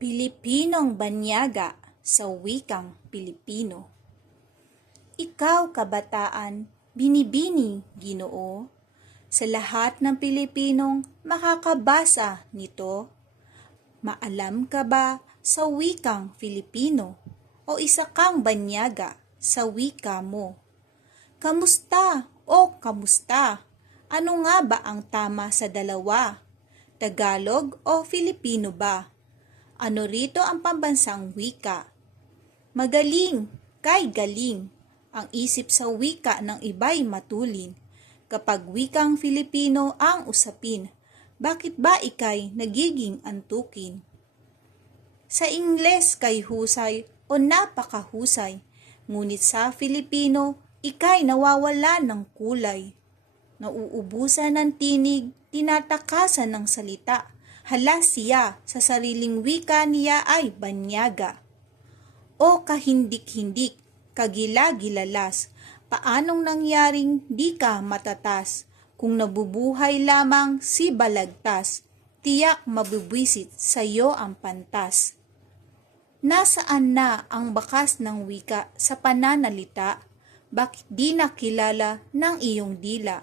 Pilipinong banyaga sa wikang Pilipino. Ikaw, kabataan, binibini, Ginoo, sa lahat ng Pilipinong makakabasa nito. Maalam ka ba sa wikang Filipino o isa kang banyaga sa wika mo? Kamusta o kamusta? Ano nga ba ang tama sa dalawa? Tagalog o Filipino ba? Ano rito ang pambansang wika? Magaling, kay galing, ang isip sa wika ng iba'y matulin. Kapag wikang Filipino ang usapin, bakit ba ikay nagiging antukin? Sa Ingles kay husay o napakahusay, ngunit sa Filipino, ikay nawawala ng kulay. Nauubusan ng tinig, tinatakasan ng salita. Hala siya, sa sariling wika niya ay banyaga. O kahindik-hindik, kagila-gilalas, paanong nangyaring di ka matatas? Kung nabubuhay lamang si balagtas, tiyak mabubwisit sa iyo ang pantas. Nasaan na ang bakas ng wika sa pananalita? Bakit di nakilala ng iyong dila?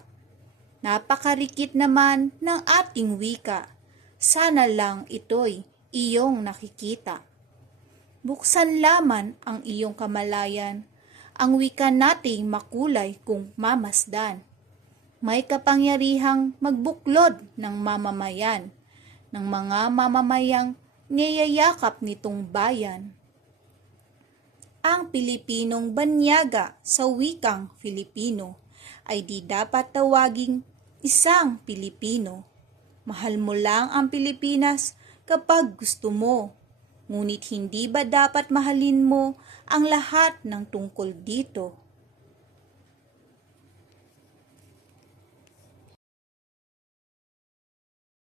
Napakarikit naman ng ating wika. Sana lang ito'y iyong nakikita. Buksan laman ang iyong kamalayan, ang wika nating makulay kung mamasdan. May kapangyarihang magbuklod ng mamamayan, ng mga mamamayang niyayakap nitong bayan. Ang Pilipinong banyaga sa wikang Filipino ay di dapat tawaging isang Pilipino. Mahal mo lang ang Pilipinas kapag gusto mo. Ngunit hindi ba dapat mahalin mo ang lahat ng tungkol dito?